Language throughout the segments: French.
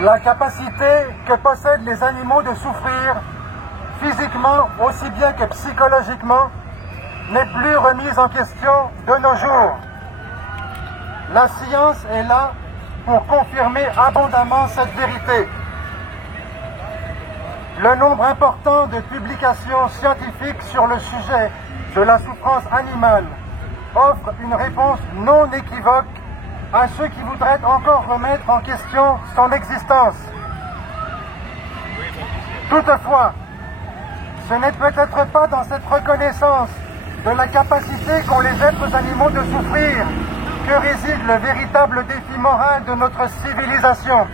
La capacité que possèdent les animaux de souffrir, physiquement aussi bien que psychologiquement, n'est plus remise en question de nos jours. La science est là pour confirmer abondamment cette vérité. Le nombre important de publications scientifiques sur le sujet de la souffrance animale offre une réponse non équivoque à ceux qui voudraient encore remettre en question son existence. Toutefois, ce n'est peut-être pas dans cette reconnaissance de la capacité qu'ont les êtres animaux de souffrir que réside le véritable défi moral de notre civilisation.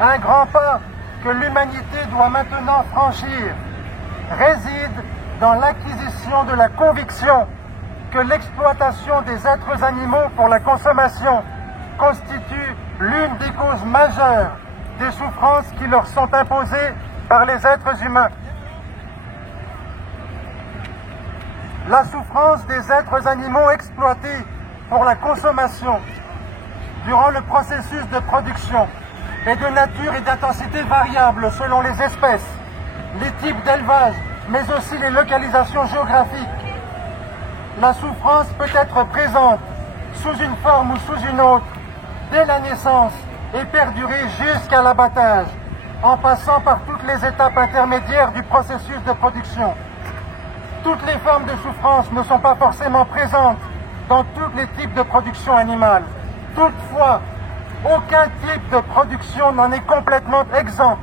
Un grand pas que l'humanité doit maintenant franchir réside dans l'acquisition de la conviction que l'exploitation des êtres animaux pour la consommation constitue l'une des causes majeures des souffrances qui leur sont imposées par les êtres humains. La souffrance des êtres animaux exploités pour la consommation durant le processus de production est de nature et d'intensité variables selon les espèces, les types d'élevage, mais aussi les localisations géographiques. La souffrance peut être présente sous une forme ou sous une autre dès la naissance et perdurer jusqu'à l'abattage, en passant par toutes les étapes intermédiaires du processus de production. Toutes les formes de souffrance ne sont pas forcément présentes dans tous les types de production animale. Toutefois, aucun type de production n'en est complètement exempt.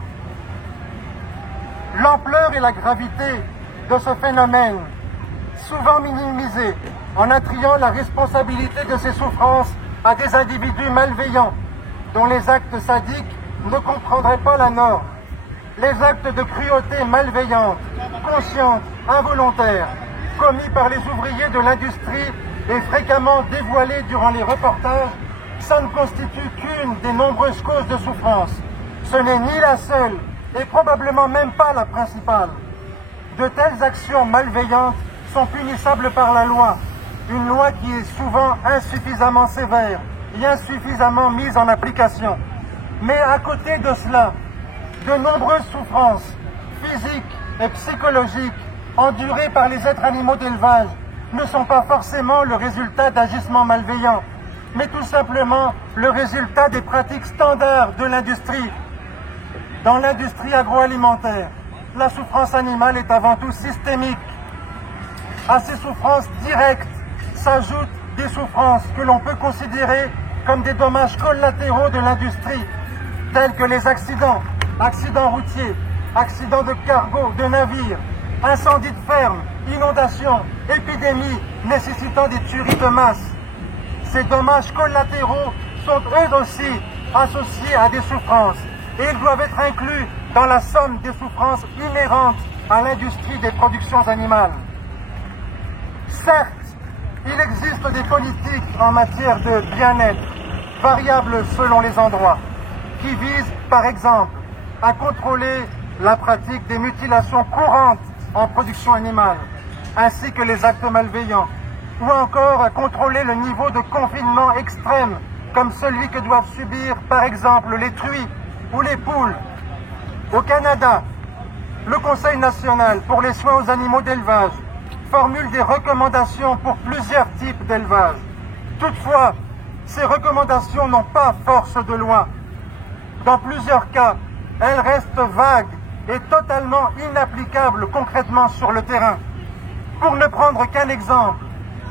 L'ampleur et la gravité de ce phénomène, souvent minimisé en attribuant la responsabilité de ces souffrances à des individus malveillants dont les actes sadiques ne comprendraient pas la norme. Les actes de cruauté malveillante, consciente, involontaire, commis par les ouvriers de l'industrie et fréquemment dévoilés durant les reportages, ça ne constitue qu'une des nombreuses causes de souffrance. Ce n'est ni la seule et probablement même pas la principale. De telles actions malveillantes sont punissables par la loi, une loi qui est souvent insuffisamment sévère et insuffisamment mise en application. Mais à côté de cela, de nombreuses souffrances physiques et psychologiques endurées par les êtres animaux d'élevage ne sont pas forcément le résultat d'agissements malveillants, mais tout simplement le résultat des pratiques standards de l'industrie. Dans l'industrie agroalimentaire, la souffrance animale est avant tout systémique. À ces souffrances directes s'ajoutent des souffrances que l'on peut considérer comme des dommages collatéraux de l'industrie, tels que les accidents routiers, accidents de cargo, de navires, incendies de fermes, inondations, épidémies nécessitant des tueries de masse. Ces dommages collatéraux sont eux aussi associés à des souffrances et ils doivent être inclus dans la somme des souffrances inhérentes à l'industrie des productions animales. Certes, il existe des politiques en matière de bien-être, variables selon les endroits, qui visent, par exemple, à contrôler la pratique des mutilations courantes en production animale, ainsi que les actes malveillants, ou encore à contrôler le niveau de confinement extrême, comme celui que doivent subir, par exemple, les truies ou les poules. Au Canada, le Conseil national pour les soins aux animaux d'élevage formule des recommandations pour plusieurs types d'élevage. Toutefois, ces recommandations n'ont pas force de loi. Dans plusieurs cas, elles restent vagues et totalement inapplicables concrètement sur le terrain. Pour ne prendre qu'un exemple,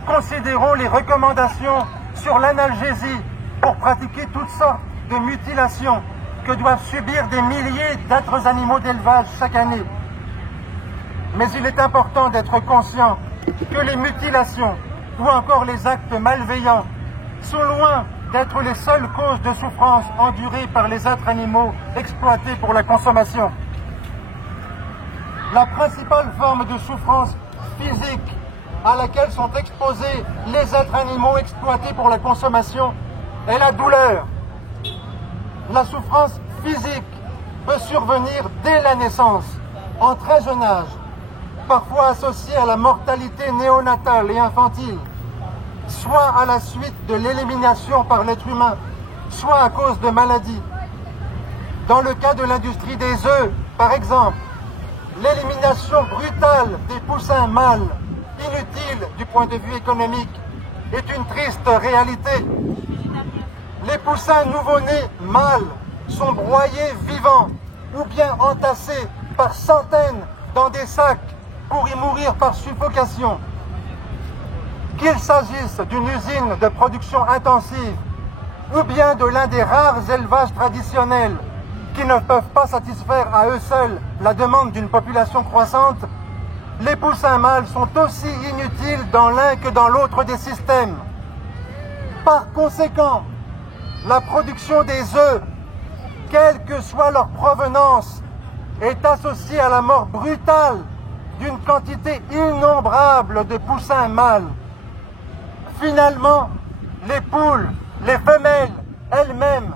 considérons les recommandations sur l'analgésie pour pratiquer toutes sortes de mutilations que doivent subir des milliers d'êtres animaux d'élevage chaque année. Mais il est important d'être conscient que les mutilations ou encore les actes malveillants sont loin d'être les seules causes de souffrance endurées par les êtres animaux exploités pour la consommation. La principale forme de souffrance physique à laquelle sont exposés les êtres animaux exploités pour la consommation est la douleur. La souffrance physique peut survenir dès la naissance, en très jeune âge, parfois associée à la mortalité néonatale et infantile, soit à la suite de l'élimination par l'être humain, soit à cause de maladies. Dans le cas de l'industrie des œufs, par exemple, l'élimination brutale des poussins mâles, inutiles du point de vue économique, est une triste réalité. Les poussins nouveau-nés mâles sont broyés vivants ou bien entassés par centaines dans des sacs pour y mourir par suffocation. Qu'il s'agisse d'une usine de production intensive ou bien de l'un des rares élevages traditionnels qui ne peuvent pas satisfaire à eux seuls la demande d'une population croissante, les poussins mâles sont aussi inutiles dans l'un que dans l'autre des systèmes. Par conséquent, la production des œufs, quelle que soit leur provenance, est associée à la mort brutale d'une quantité innombrable de poussins mâles. Finalement, les poules, les femelles elles-mêmes,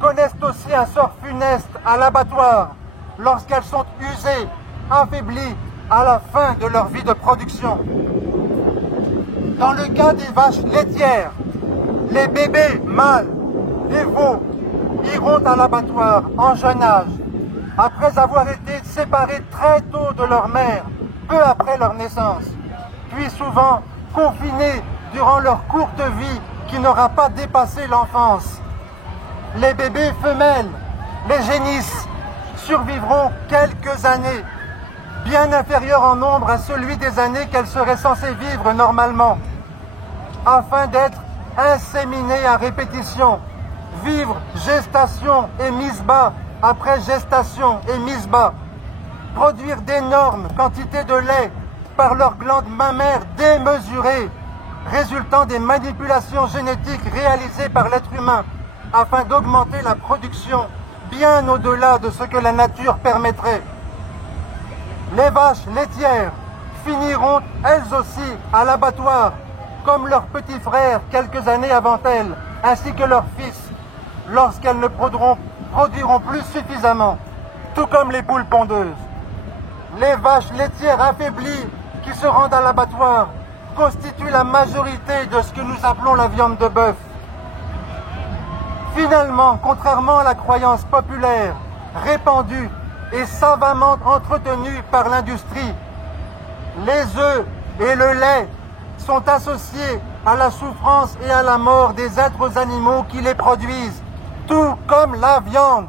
connaissent aussi un sort funeste à l'abattoir lorsqu'elles sont usées, affaiblies à la fin de leur vie de production. Dans le cas des vaches laitières, les bébés mâles, les veaux, iront à l'abattoir en jeune âge, après avoir été séparés très tôt de leur mère, peu après leur naissance, puis souvent confinés durant leur courte vie qui n'aura pas dépassé l'enfance. Les bébés femelles, les génisses, survivront quelques années, bien inférieures en nombre à celui des années qu'elles seraient censées vivre normalement, afin d'être inséminées à répétition, vivre gestation et mise bas après gestation et mise bas, produire d'énormes quantités de lait par leurs glandes mammaires démesurées, résultant des manipulations génétiques réalisées par l'être humain afin d'augmenter la production bien au-delà de ce que la nature permettrait. Les vaches laitières finiront elles aussi à l'abattoir, comme leurs petits frères quelques années avant elles, ainsi que leurs fils, lorsqu'elles ne produiront plus suffisamment, tout comme les poules pondeuses. Les vaches laitières affaiblies qui se rendent à l'abattoir constituent la majorité de ce que nous appelons la viande de bœuf. Finalement, contrairement à la croyance populaire, répandue et savamment entretenue par l'industrie, les œufs et le lait sont associés à la souffrance et à la mort des êtres animaux qui les produisent, tout comme la viande.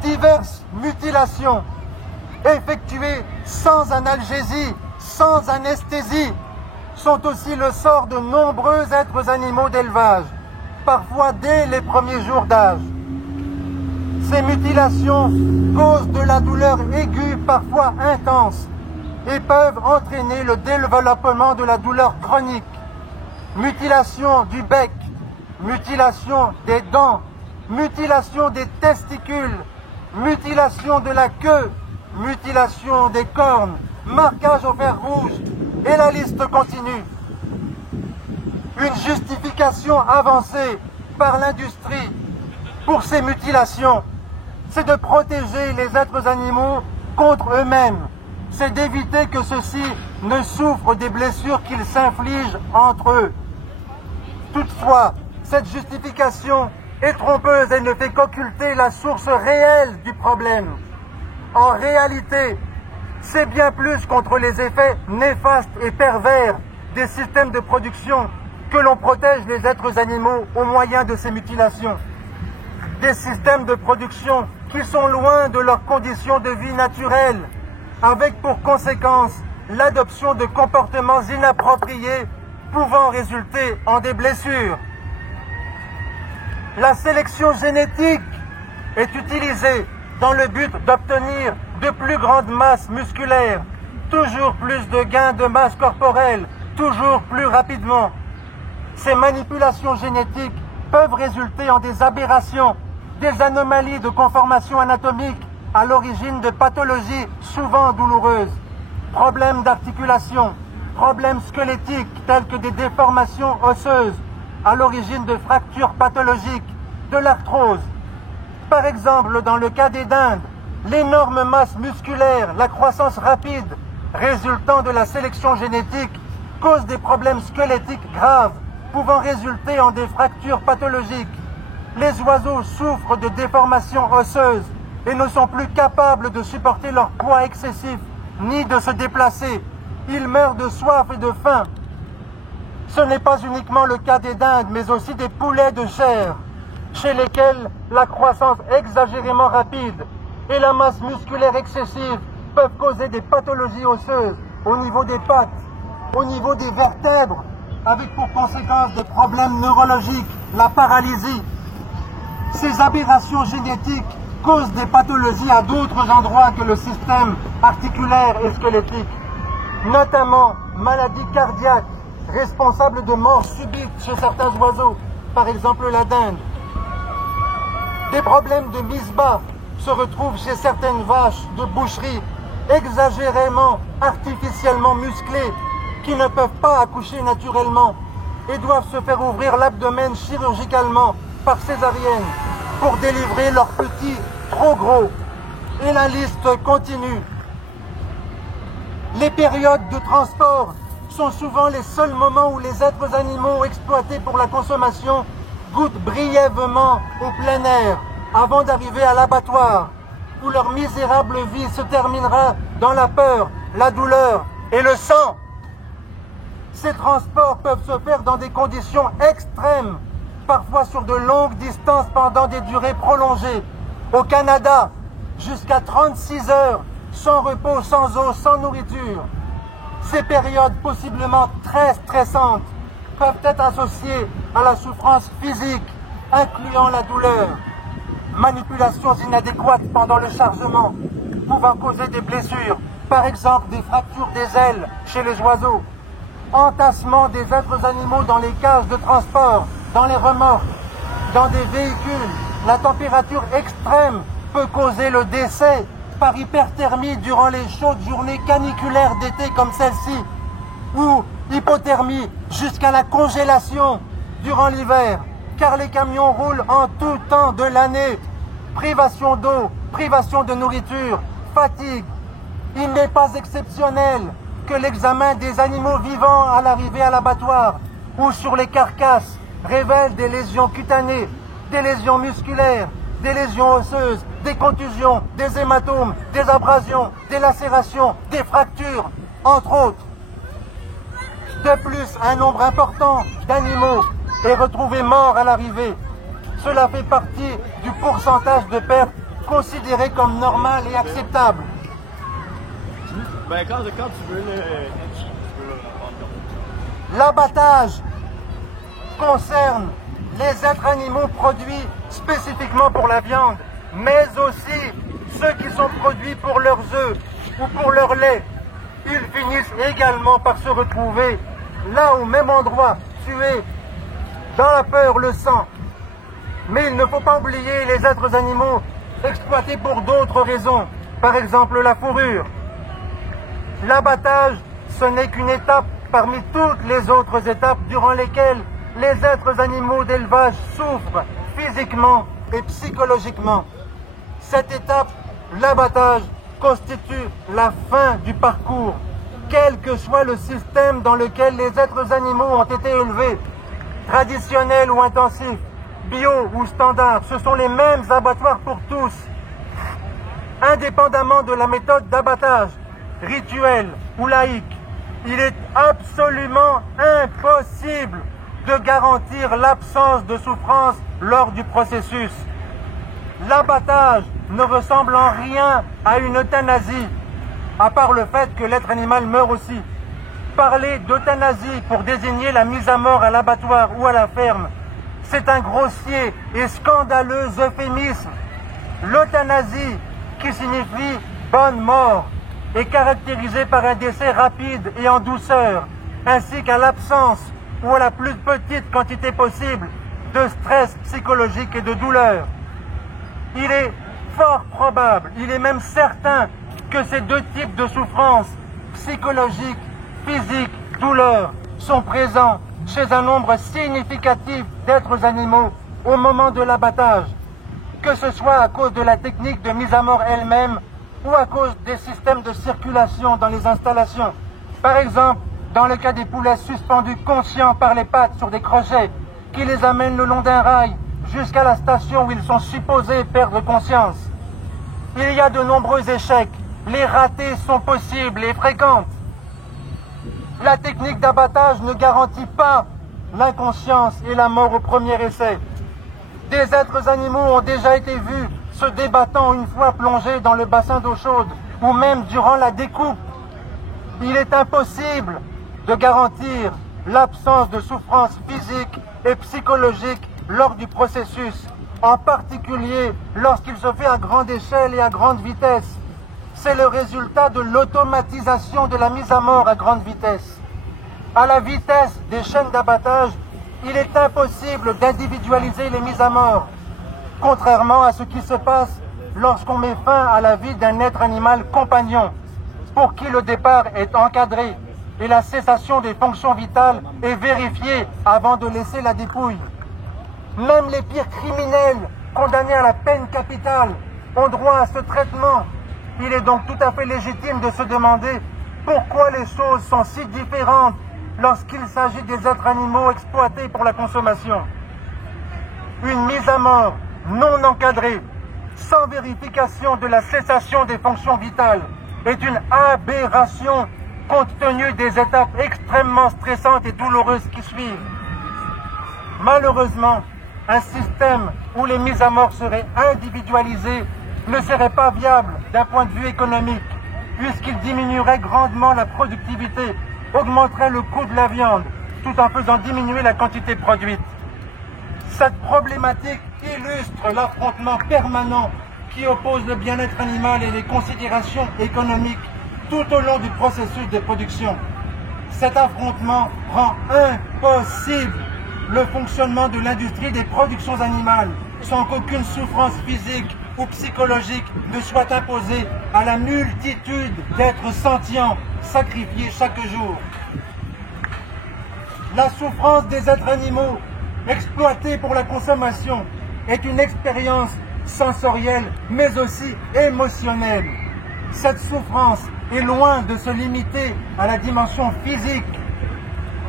Diverses mutilations effectuées sans analgésie, sans anesthésie, sont aussi le sort de nombreux êtres animaux d'élevage, parfois dès les premiers jours d'âge. Ces mutilations causent de la douleur aiguë, parfois intense, et peuvent entraîner le développement de la douleur chronique. Mutilation du bec, mutilation des dents, mutilation des testicules, mutilation de la queue, mutilation des cornes, marquage au fer rouge, et la liste continue. Une justification avancée par l'industrie pour ces mutilations, c'est de protéger les êtres animaux contre eux-mêmes. C'est d'éviter que ceux-ci ne souffrent des blessures qu'ils s'infligent entre eux. Toutefois, cette justification est trompeuse et ne fait qu'occulter la source réelle du problème. En réalité, c'est bien plus contre les effets néfastes et pervers des systèmes de production que l'on protège les êtres animaux au moyen de ces mutilations. Des systèmes de production qui sont loin de leurs conditions de vie naturelles, avec pour conséquence l'adoption de comportements inappropriés pouvant résulter en des blessures. La sélection génétique est utilisée dans le but d'obtenir de plus grandes masses musculaires, toujours plus de gains de masse corporelle, toujours plus rapidement. Ces manipulations génétiques peuvent résulter en des aberrations, des anomalies de conformation anatomique à l'origine de pathologies souvent douloureuses, problèmes d'articulation, problèmes squelettiques tels que des déformations osseuses, à l'origine de fractures pathologiques, de l'arthrose. Par exemple, dans le cas des dindes, l'énorme masse musculaire, la croissance rapide résultant de la sélection génétique cause des problèmes squelettiques graves, pouvant résulter en des fractures pathologiques. Les oiseaux souffrent de déformations osseuses et ne sont plus capables de supporter leur poids excessif, ni de se déplacer. Ils meurent de soif et de faim. Ce n'est pas uniquement le cas des dindes, mais aussi des poulets de chair, chez lesquels la croissance exagérément rapide et la masse musculaire excessive peuvent causer des pathologies osseuses au niveau des pattes, au niveau des vertèbres, avec pour conséquence des problèmes neurologiques, la paralysie. Ces aberrations génétiques causent des pathologies à d'autres endroits que le système articulaire et squelettique, notamment maladies cardiaques, responsables de morts subites chez certains oiseaux, par exemple la dinde. Des problèmes de mise bas se retrouvent chez certaines vaches de boucherie exagérément, artificiellement musclées, qui ne peuvent pas accoucher naturellement et doivent se faire ouvrir l'abdomen chirurgicalement par césarienne pour délivrer leurs petits trop gros. Et la liste continue. Les périodes de transport sont souvent les seuls moments où les êtres animaux exploités pour la consommation goûtent brièvement au plein air avant d'arriver à l'abattoir, où leur misérable vie se terminera dans la peur, la douleur et le sang. Ces transports peuvent se faire dans des conditions extrêmes, parfois sur de longues distances pendant des durées prolongées. Au Canada, jusqu'à 36 heures, sans repos, sans eau, sans nourriture. Ces périodes possiblement très stressantes peuvent être associées à la souffrance physique, incluant la douleur. Manipulations inadéquates pendant le chargement, pouvant causer des blessures, par exemple des fractures des ailes chez les oiseaux. Entassement des êtres animaux dans les cages de transport, dans les remorques, dans des véhicules. La température extrême peut causer le décès par hyperthermie durant les chaudes journées caniculaires d'été comme celle-ci, ou hypothermie jusqu'à la congélation durant l'hiver, car les camions roulent en tout temps de l'année. Privation d'eau, privation de nourriture, fatigue. Il n'est pas exceptionnel que l'examen des animaux vivants à l'arrivée à l'abattoir ou sur les carcasses révèle des lésions cutanées, des lésions musculaires, des lésions osseuses, des contusions, des hématomes, des abrasions, des lacérations, des fractures, entre autres. De plus, un nombre important d'animaux est retrouvé mort à l'arrivée. Cela fait partie du pourcentage de pertes considéré comme normal et acceptable. Ben, quand tu veux L'abattage concerne les êtres animaux produits spécifiquement pour la viande, mais aussi ceux qui sont produits pour leurs œufs ou pour leur lait. Ils finissent également par se retrouver là au même endroit, tués, dans la peur, le sang. Mais il ne faut pas oublier les êtres animaux exploités pour d'autres raisons, par exemple la fourrure. L'abattage, ce n'est qu'une étape parmi toutes les autres étapes durant lesquelles les êtres animaux d'élevage souffrent physiquement et psychologiquement. Cette étape, l'abattage, constitue la fin du parcours, quel que soit le système dans lequel les êtres animaux ont été élevés, traditionnel ou intensif, bio ou standard, ce sont les mêmes abattoirs pour tous, indépendamment de la méthode d'abattage, rituelle ou laïque. Il est absolument impossible de garantir l'absence de souffrance lors du processus. L'abattage ne ressemble en rien à une euthanasie, à part le fait que l'être animal meurt aussi. Parler d'euthanasie pour désigner la mise à mort à l'abattoir ou à la ferme, c'est un grossier et scandaleux euphémisme. L'euthanasie, qui signifie bonne mort, est caractérisée par un décès rapide et en douceur, ainsi qu'à l'absence ou à la plus petite quantité possible de stress psychologique et de douleur. Il est fort probable, il est même certain que ces deux types de souffrances, psychologiques, physiques, douleurs, sont présents chez un nombre significatif d'êtres animaux au moment de l'abattage, que ce soit à cause de la technique de mise à mort elle-même ou à cause des systèmes de circulation dans les installations. Par exemple, dans le cas des poulets suspendus conscients par les pattes sur des crochets qui les amènent le long d'un rail jusqu'à la station où ils sont supposés perdre conscience. Il y a de nombreux échecs. Les ratés sont possibles et fréquents. La technique d'abattage ne garantit pas l'inconscience et la mort au premier essai. Des êtres animaux ont déjà été vus se débattant une fois plongés dans le bassin d'eau chaude ou même durant la découpe. Il est impossible de garantir l'absence de souffrance physique et psychologique lors du processus, en particulier lorsqu'il se fait à grande échelle et à grande vitesse. C'est le résultat de l'automatisation de la mise à mort à grande vitesse. À la vitesse des chaînes d'abattage, il est impossible d'individualiser les mises à mort, contrairement à ce qui se passe lorsqu'on met fin à la vie d'un être animal compagnon, pour qui le départ est encadré et la cessation des fonctions vitales est vérifiée avant de laisser la dépouille. Même les pires criminels condamnés à la peine capitale ont droit à ce traitement. Il est donc tout à fait légitime de se demander pourquoi les choses sont si différentes lorsqu'il s'agit des êtres animaux exploités pour la consommation. Une mise à mort non encadrée, sans vérification de la cessation des fonctions vitales, est une aberration compte tenu des étapes extrêmement stressantes et douloureuses qui suivent. Malheureusement, un système où les mises à mort seraient individualisées ne serait pas viable d'un point de vue économique, puisqu'il diminuerait grandement la productivité, augmenterait le coût de la viande, tout en faisant diminuer la quantité produite. Cette problématique illustre l'affrontement permanent qui oppose le bien-être animal et les considérations économiques tout au long du processus de production. Cet affrontement rend impossible le fonctionnement de l'industrie des productions animales sans qu'aucune souffrance physique ou psychologique ne soit imposée à la multitude d'êtres sentients sacrifiés chaque jour. La souffrance des êtres animaux exploités pour la consommation est une expérience sensorielle mais aussi émotionnelle. Cette souffrance est loin de se limiter à la dimension physique.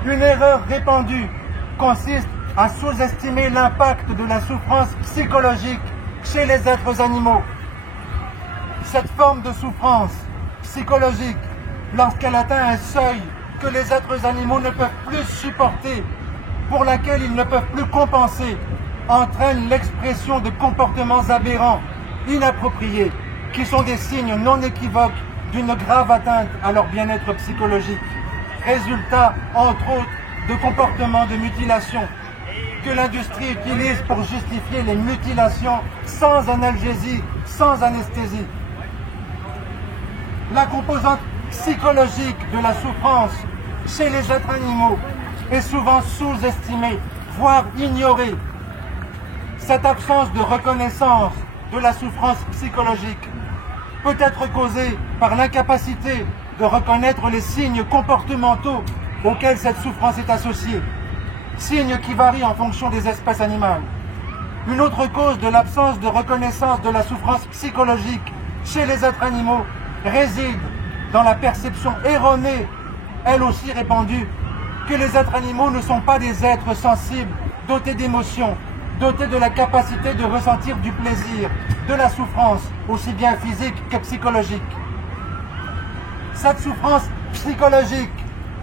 Une erreur répandue consiste à sous-estimer l'impact de la souffrance psychologique chez les êtres animaux. Cette forme de souffrance psychologique, lorsqu'elle atteint un seuil que les êtres animaux ne peuvent plus supporter, pour laquelle ils ne peuvent plus compenser, entraîne l'expression de comportements aberrants, inappropriés, qui sont des signes non équivoques d'une grave atteinte à leur bien-être psychologique. Résultat, entre autres, de comportements de mutilation que l'industrie utilise pour justifier les mutilations sans analgésie, sans anesthésie. La composante psychologique de la souffrance chez les êtres animaux est souvent sous-estimée, voire ignorée. Cette absence de reconnaissance de la souffrance psychologique peut être causée par l'incapacité de reconnaître les signes comportementaux auxquels cette souffrance est associée, signes qui varient en fonction des espèces animales. Une autre cause de l'absence de reconnaissance de la souffrance psychologique chez les êtres animaux réside dans la perception erronée, elle aussi répandue, que les êtres animaux ne sont pas des êtres sensibles, dotés d'émotions, dotés de la capacité de ressentir du plaisir, de la souffrance, aussi bien physique que psychologique. Cette souffrance psychologique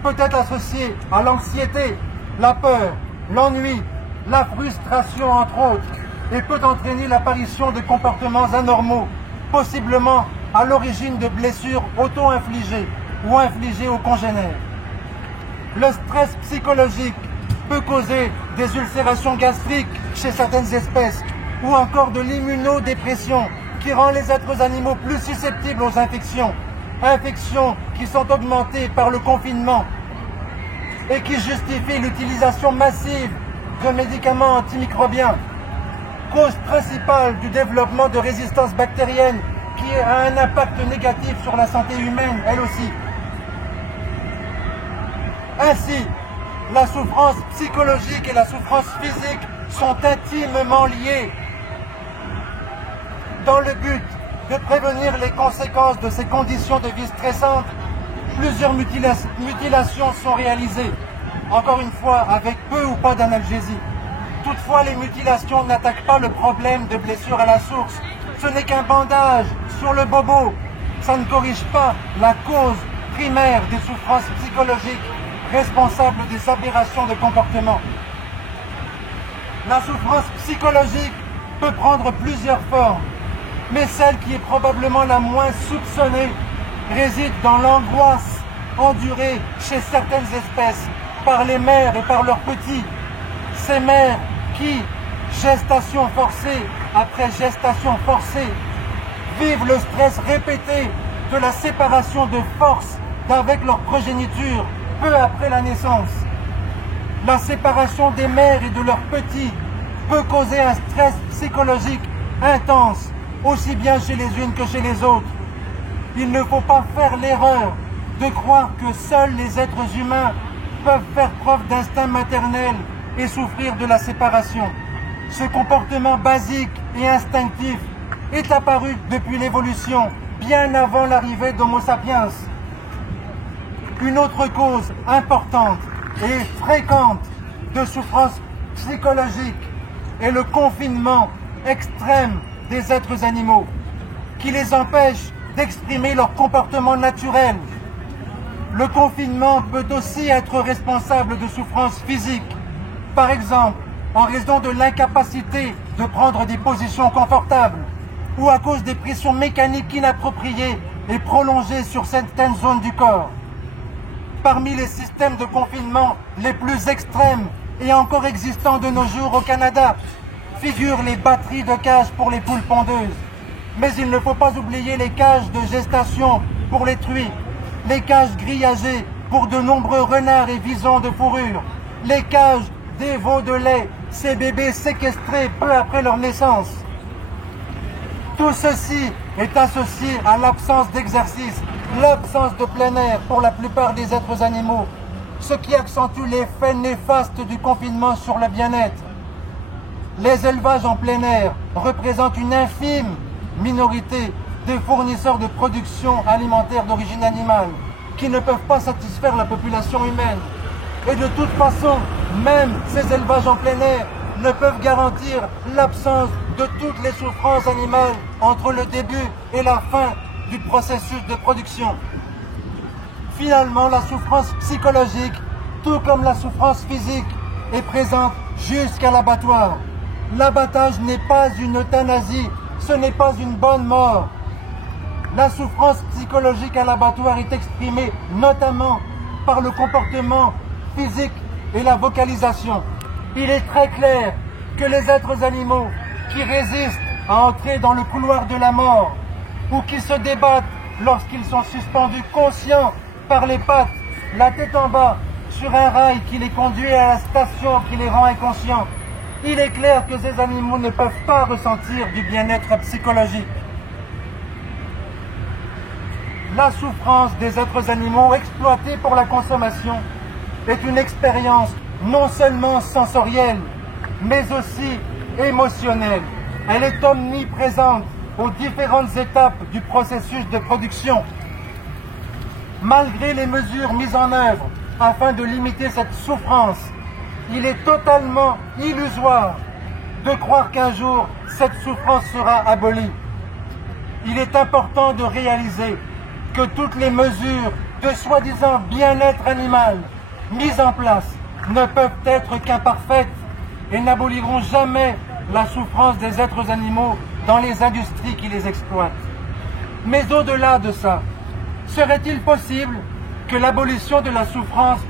peut être associée à l'anxiété, la peur, l'ennui, la frustration entre autres, et peut entraîner l'apparition de comportements anormaux, possiblement à l'origine de blessures auto-infligées ou infligées aux congénères. Le stress psychologique peut causer des ulcérations gastriques chez certaines espèces ou encore de l'immunodépression qui rend les êtres animaux plus susceptibles aux infections, infections qui sont augmentées par le confinement et qui justifient l'utilisation massive de médicaments antimicrobiens, cause principale du développement de résistance bactérienne qui a un impact négatif sur la santé humaine, elle aussi. Ainsi, la souffrance psychologique et la souffrance physique sont intimement liées. Dans le but de prévenir les conséquences de ces conditions de vie stressantes, plusieurs mutilations sont réalisées, encore une fois avec peu ou pas d'analgésie, Toutefois, les mutilations n'attaquent pas le problème de blessure à la source. Ce n'est qu'un bandage sur le bobo. Ça ne corrige pas la cause primaire des souffrances psychologiques responsables des aberrations de comportement. La souffrance psychologique peut prendre plusieurs formes, mais celle qui est probablement la moins soupçonnée réside dans l'angoisse endurée chez certaines espèces par les mères et par leurs petits. Ces mères qui, gestation forcée après gestation forcée, vivent le stress répété de la séparation de force d'avec leur progéniture peu après la naissance. La séparation des mères et de leurs petits peut causer un stress psychologique intense, aussi bien chez les unes que chez les autres. Il ne faut pas faire l'erreur de croire que seuls les êtres humains peuvent faire preuve d'instinct maternel et souffrir de la séparation. Ce comportement basique et instinctif est apparu depuis l'évolution, bien avant l'arrivée d'Homo sapiens. Une autre cause importante et fréquente de souffrance psychologique est le confinement extrême des êtres animaux, qui les empêche d'exprimer leur comportement naturel. Le confinement peut aussi être responsable de souffrances physiques, par exemple en raison de l'incapacité de prendre des positions confortables ou à cause des pressions mécaniques inappropriées et prolongées sur certaines zones du corps. Parmi les systèmes de confinement les plus extrêmes et encore existants de nos jours au Canada figurent les batteries de cages pour les poules pondeuses. Mais il ne faut pas oublier les cages de gestation pour les truies, les cages grillagées pour de nombreux renards et visons de fourrure, les cages des veaux de lait, ces bébés séquestrés peu après leur naissance. Tout ceci est associé à l'absence d'exercice, l'absence de plein air pour la plupart des êtres animaux, ce qui accentue l'effet néfaste du confinement sur le bien-être. Les élevages en plein air représentent une infime minorité des fournisseurs de production alimentaire d'origine animale qui ne peuvent pas satisfaire la population humaine. Et de toute façon, même ces élevages en plein air ne peuvent garantir l'absence de toutes les souffrances animales entre le début et la fin du processus de production. Finalement, la souffrance psychologique, tout comme la souffrance physique, est présente jusqu'à l'abattoir. L'abattage n'est pas une euthanasie, ce n'est pas une bonne mort. La souffrance psychologique à l'abattoir est exprimée notamment par le comportement physique et la vocalisation. Il est très clair que les êtres animaux qui résistent à entrer dans le couloir de la mort ou qui se débattent lorsqu'ils sont suspendus conscients par les pattes, la tête en bas, sur un rail qui les conduit à la station qui les rend inconscients, il est clair que ces animaux ne peuvent pas ressentir du bien-être psychologique. La souffrance des êtres animaux exploités pour la consommation est une expérience non seulement sensorielle, mais aussi émotionnelle. Elle est omniprésente aux différentes étapes du processus de production. Malgré les mesures mises en œuvre afin de limiter cette souffrance, il est totalement illusoire de croire qu'un jour cette souffrance sera abolie. Il est important de réaliser que toutes les mesures de soi-disant bien-être animal mises en place ne peuvent être qu'imparfaites et n'aboliront jamais la souffrance des êtres animaux dans les industries qui les exploitent. Mais au-delà de ça, serait-il possible que l'abolition de la souffrance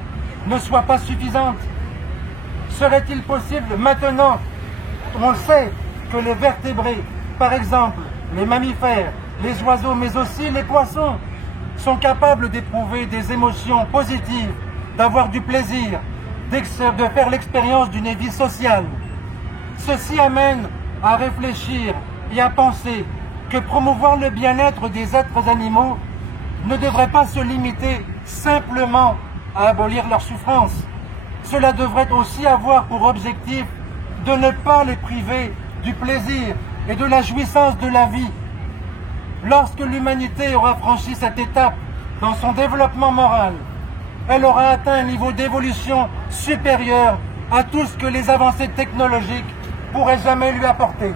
ne soit pas suffisante? Serait-il possible maintenant, on sait que les vertébrés, par exemple les mammifères, les oiseaux, mais aussi les poissons, sont capables d'éprouver des émotions positives, d'avoir du plaisir, de faire l'expérience d'une vie sociale. Ceci amène à réfléchir et à penser que promouvoir le bien-être des êtres animaux ne devrait pas se limiter simplement à abolir leur souffrance. Cela devrait aussi avoir pour objectif de ne pas les priver du plaisir et de la jouissance de la vie. Lorsque l'humanité aura franchi cette étape dans son développement moral, elle aura atteint un niveau d'évolution supérieur à tout ce que les avancées technologiques pourraient jamais lui apporter.